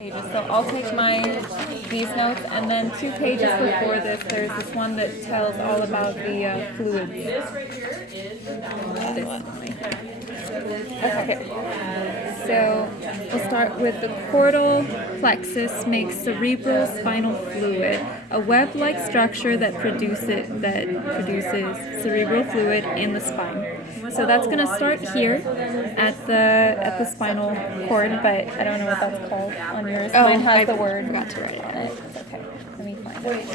Pages. So I'll take these notes, and then 2 pages before this, there's this one that tells all about the fluids. Okay. So we'll start with the chordal plexus makes cerebral spinal fluid, a web-like structure that produces cerebral fluid in the spine. So that's going to start here at the spinal cord, but I don't know what that's called on yours. Mine has the word. I forgot to write it on it. It's okay. Let me find it.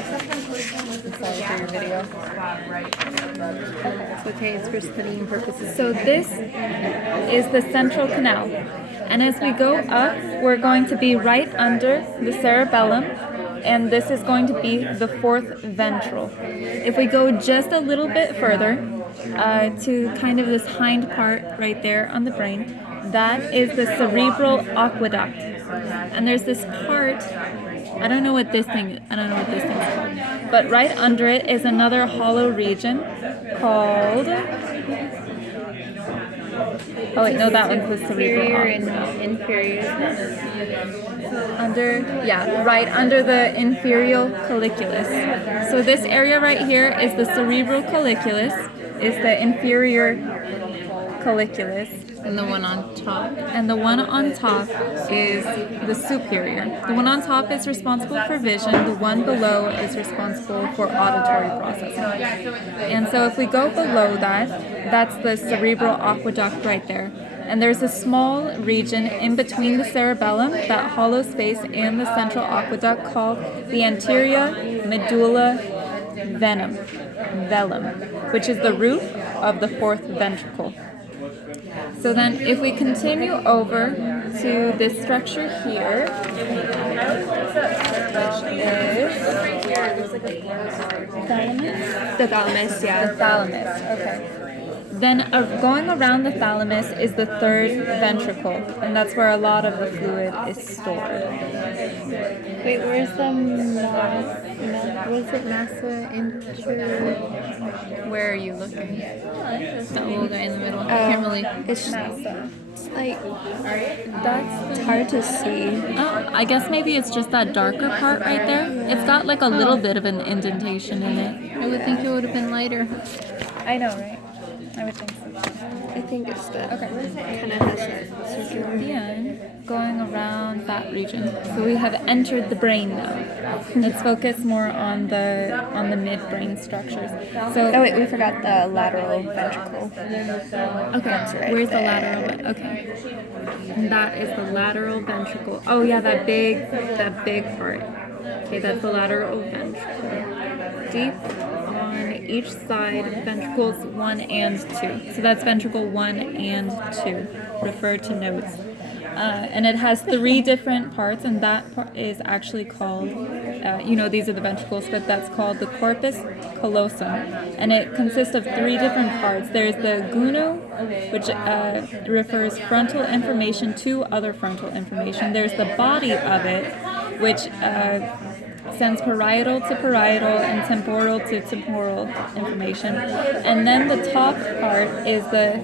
I'm sorry for your video. Okay, it's okay. It's for studying purposes. So this is the central canal. And as we go up, we're going to be right under the cerebellum, and this is going to be the fourth ventral. If we go just a little bit further to kind of this hind part right there on the brain, that is the cerebral aqueduct. And there's this part, I don't know what this thing is called, but right under it is another hollow region called... Oh wait, no, that one's the cerebral Superior and inferior. Right under the inferior colliculus. So this area right here is the cerebral colliculus, is the inferior colliculus. And the one on top. And the one on top is the superior. The one on top is responsible for vision. The one below is responsible for auditory processing. And so if we go below that, that's the cerebral aqueduct right there. And there's a small region in between the cerebellum, that hollow space, and the central aqueduct called the anterior medulla velum, which is the roof of the fourth ventricle. So then if we continue over to this structure here, which is thalamus? The thalamus, yeah. The thalamus, okay. Then going around the thalamus is the third ventricle, and that's where a lot of the fluid is stored. Wait, where's the massa inter? Where are you looking? That little guy in the middle. I can't really. It's like, It's hard to see. oh, I guess maybe it's just that darker part right there. It's got like a little bit of an indentation in it. I would think it would have been lighter. I know, right? I would think so. I think it's the Okay. kind of has that circular. Then going around that region. So we have entered the brain now. Let's focus more on the midbrain structures. So Oh wait, we forgot the lateral ventricle. okay, right where's the there. lateral? Okay, and that is the lateral ventricle. Oh yeah, that big part. Okay, that's the lateral ventricle. Deep on each side, ventricles 1 and 2. So that's ventricle 1 and 2. Refer to notes. And it has 3 different parts, and that part is actually called, these are the ventricles, but that's called the corpus callosum. And it consists of 3 different parts. There's the gunu, which refers frontal information to other frontal information. There's the body of it, which sends parietal to parietal and temporal to temporal information. And then the top part is the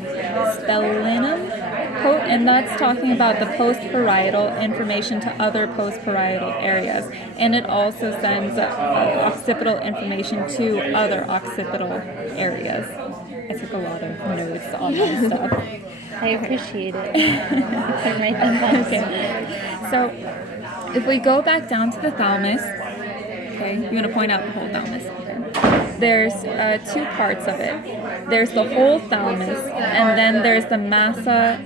splenum, and that's talking about the post-parietal information to other post-parietal areas. And it also sends occipital information to other occipital areas. I took a lot of notes on that stuff. I appreciate it. I write them down. Okay. So if we go back down to the thalamus, okay, you want to point out the whole thalamus. Okay. There's 2 parts of it. There's the whole thalamus, and then there's the massa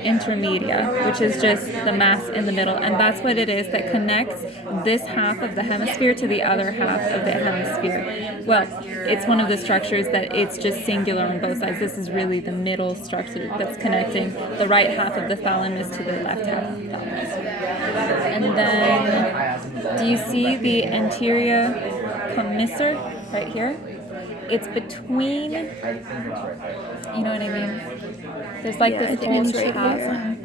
intermedia, which is just the mass in the middle, and that's what it is that connects this half of the hemisphere to the other half of the hemisphere. Well, it's one of the structures that it's just singular on both sides. This is really the middle structure that's connecting the right half of the thalamus to the left half of the thalamus. And then, do you see the anterior commissure right here? It's between, you know what I mean? There's like this whole chasm.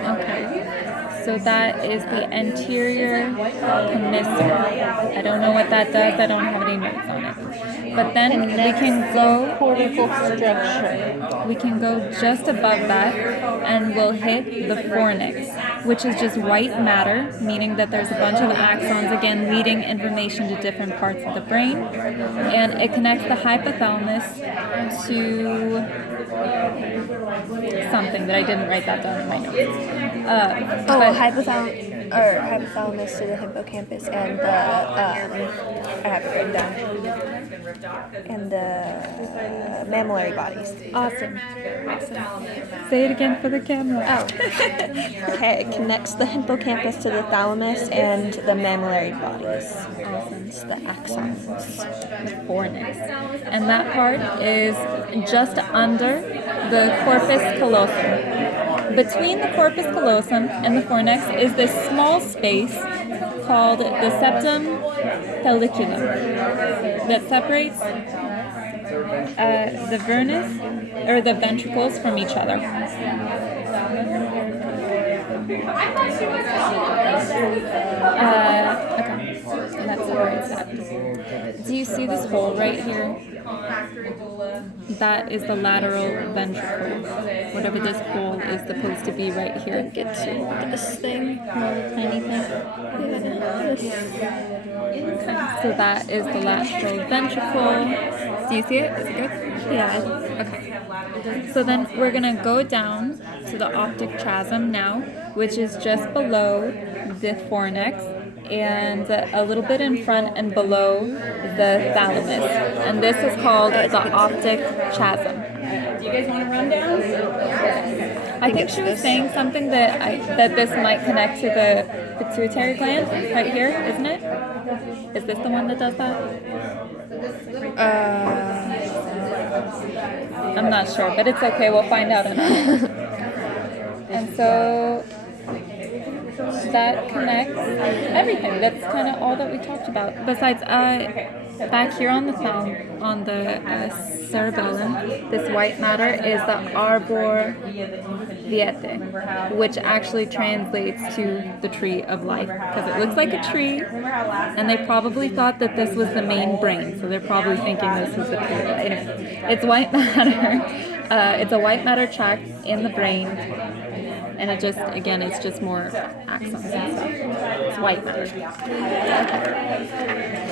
Okay. So that is the anterior commissure. I don't know what that does. I don't have any notes on it. But then we can go Cortical structure. we can go just above that, and we'll hit the fornix. which is just white matter, meaning that there's a bunch of axons, again, leading information to different parts of the brain. And it connects the hypothalamus to something that I didn't write that down in my notes. Hypothalamus to the hippocampus and the I have it written down. And the mammillary bodies. Awesome. Say it again for the camera. Oh. Okay, it connects the hippocampus to the thalamus and the mammillary bodies. Awesome. It's the axons. Fornix. And that part is just under the corpus callosum. Between the corpus callosum and the fornix is this small space called the septum pelliculum that separates the vernus or the ventricles from each other. Okay, and that separates that. Do you see this hole right here? That is the lateral ventricle. Whatever this hole is supposed to be right here. Get to this thing. Tiny thing. So that is the lateral ventricle. Do you see it? Is it good? Yeah. Okay. So then we're gonna go down to the optic chiasm now, which is just below the fornix and a little bit in front and below the thalamus. And this is called the optic chiasm. Do you guys want to run down? I think she was saying something that this might connect to the pituitary gland right here, isn't it? Is this the one that does that? I'm not sure, but it's okay. We'll find out in a minute. And so that connects everything. That's kind of all that we talked about. Besides, back here on the cerebellum, this white matter is the arbor vitae, which actually translates to the tree of life because it looks like a tree, and they probably thought that this was the main brain, so they're probably thinking this was the tree. Anyway, it's white matter. It's a white matter tract in the brain. And it just, again, it's just more axons and stuff. It's white matter.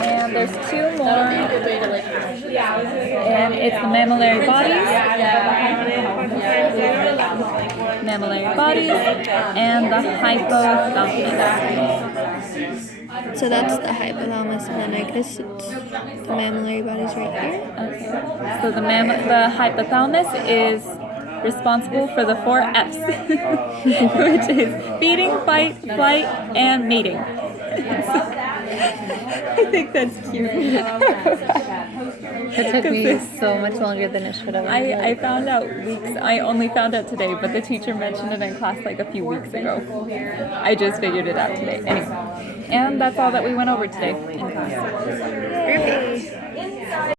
And there's two more. And it's the mammillary bodies. Mammillary bodies. And the hypothalamus. So that's the hypothalamus, and then I guess it's the mammillary bodies right here. Okay. So the hypothalamus is responsible for the 4 F's, which is feeding, fight, flight, and mating. I think that's cute. It took me so much longer than it should have. I found out I only found out today, but the teacher mentioned it in class like a few weeks ago. I just figured it out today. Anyway, and that's all that we went over today in class. Perfect.